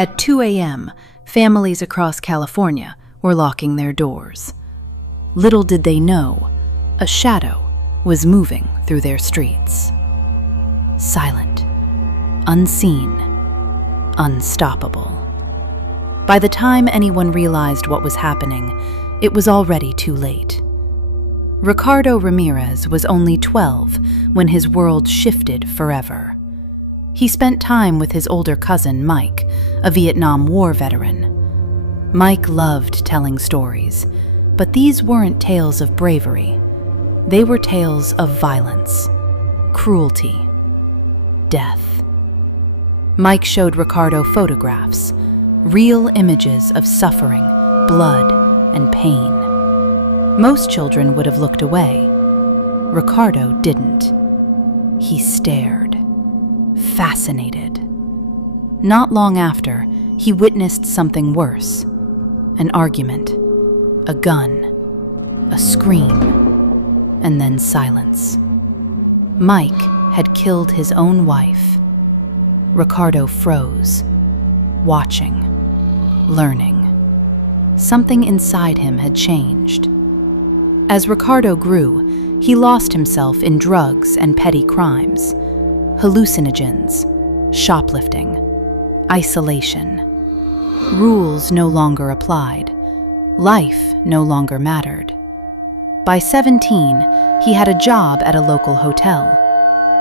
At 2 a.m., families across California were locking their doors. Little did they know, a shadow was moving through their streets. Silent, unseen, unstoppable. By the time anyone realized what was happening, it was already too late. Ricardo Ramirez was only 12 when his world shifted forever. He spent time with his older cousin, Mike, a Vietnam War veteran. Mike loved telling stories, but these weren't tales of bravery. They were tales of violence, cruelty, death. Mike showed Ricardo photographs, real images of suffering, blood, and pain. Most children would have looked away. Ricardo didn't. He stared, fascinated. Not long after, he witnessed something worse. An argument, a gun, a scream, and then silence. Mike had killed his own wife. Ricardo froze, watching, learning. Something inside him had changed. As Ricardo grew, he lost himself in drugs and petty crimes, hallucinogens, shoplifting, isolation. Rules no longer applied. Life no longer mattered. By 17, he had a job at a local hotel,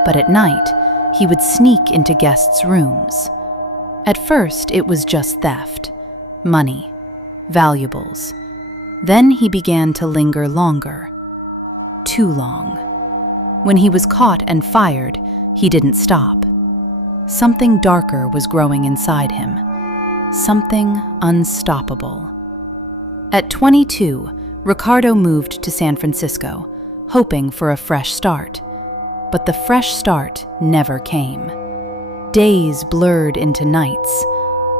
but at night, he would sneak into guests' rooms. At first, it was just theft, money, valuables. Then he began to linger longer. Too long. When he was caught and fired, he didn't stop. Something darker was growing inside him. Something unstoppable. At 22, Ricardo moved to San Francisco, hoping for a fresh start. But the fresh start never came. Days blurred into nights,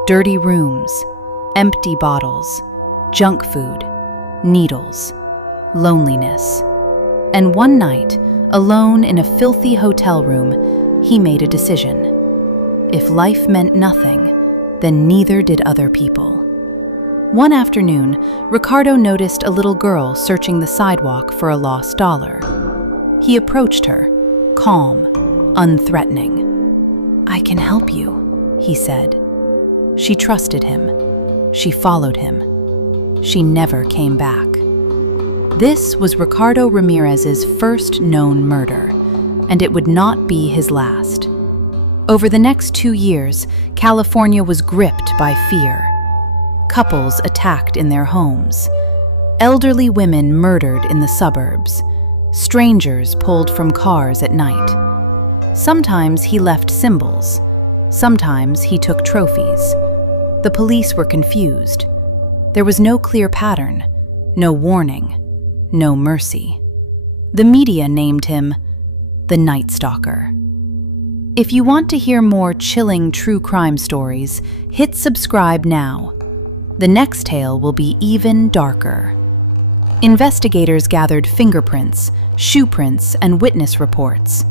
dirty rooms, empty bottles, junk food, needles, loneliness. And one night, alone in a filthy hotel room, he made a decision. If life meant nothing, then neither did other people. One afternoon, Ricardo noticed a little girl searching the sidewalk for a lost dollar. He approached her, calm, unthreatening. "I can help you," he said. She trusted him. She followed him. She never came back. This was Ricardo Ramirez's first known murder, and it would not be his last. Over the next 2 years, California was gripped by fear. Couples attacked in their homes. Elderly women murdered in the suburbs. Strangers pulled from cars at night. Sometimes he left symbols. Sometimes he took trophies. The police were confused. There was no clear pattern, no warning, no mercy. The media named him the Night Stalker. If you want to hear more chilling true crime stories, hit subscribe now. The next tale will be even darker. Investigators gathered fingerprints, shoe prints, and witness reports.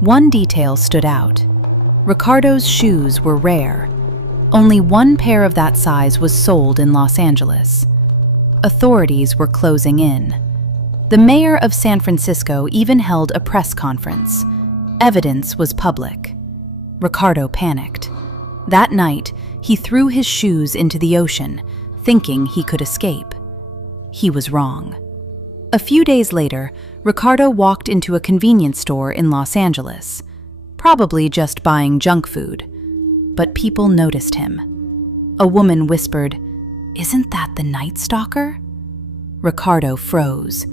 One detail stood out. Ricardo's shoes were rare. Only one pair of that size was sold in Los Angeles. Authorities were closing in. The mayor of San Francisco even held a press conference. Evidence was public. Ricardo panicked. That night, he threw his shoes into the ocean, thinking he could escape. He was wrong. A few days later, Ricardo walked into a convenience store in Los Angeles, probably just buying junk food. But people noticed him. A woman whispered, "Isn't that the Night Stalker?" Ricardo froze.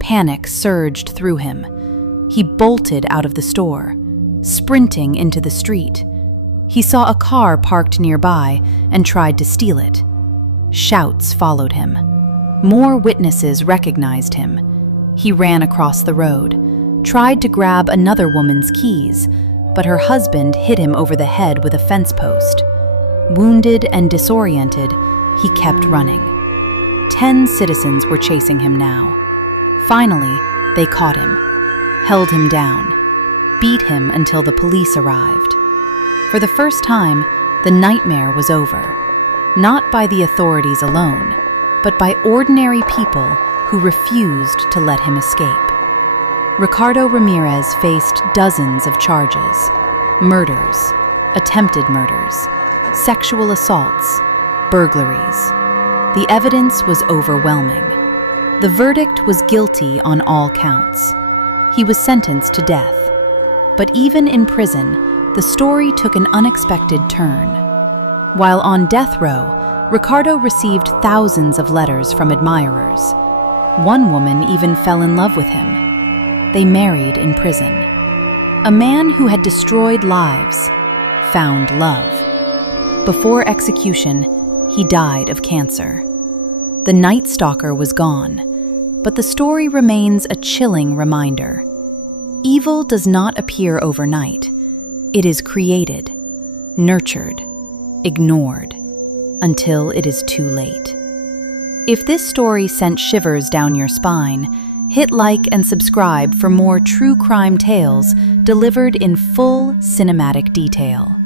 Panic surged through him. He bolted out of the store, sprinting into the street. He saw a car parked nearby and tried to steal it. Shouts followed him. More witnesses recognized him. He ran across the road, tried to grab another woman's keys, but her husband hit him over the head with a fence post. Wounded and disoriented, he kept running. 10 citizens were chasing him now. Finally, they caught him, held him down, beat him until the police arrived. For the first time, The nightmare was over, not by the authorities alone, but by ordinary people who refused to let him escape. Ricardo Ramirez faced dozens of charges: murders, attempted murders, sexual assaults, burglaries. The evidence was overwhelming. The verdict was guilty on all counts. He was sentenced to death. But even in prison, the story took an unexpected turn. While on death row, Ricardo received thousands of letters from admirers. One woman even fell in love with him. They married in prison. A man who had destroyed lives found love. Before execution, he died of cancer. The Night Stalker was gone, but the story remains a chilling reminder. Evil does not appear overnight. It is created, nurtured, ignored, until it is too late. If this story sent shivers down your spine, hit like and subscribe for more true crime tales delivered in full cinematic detail.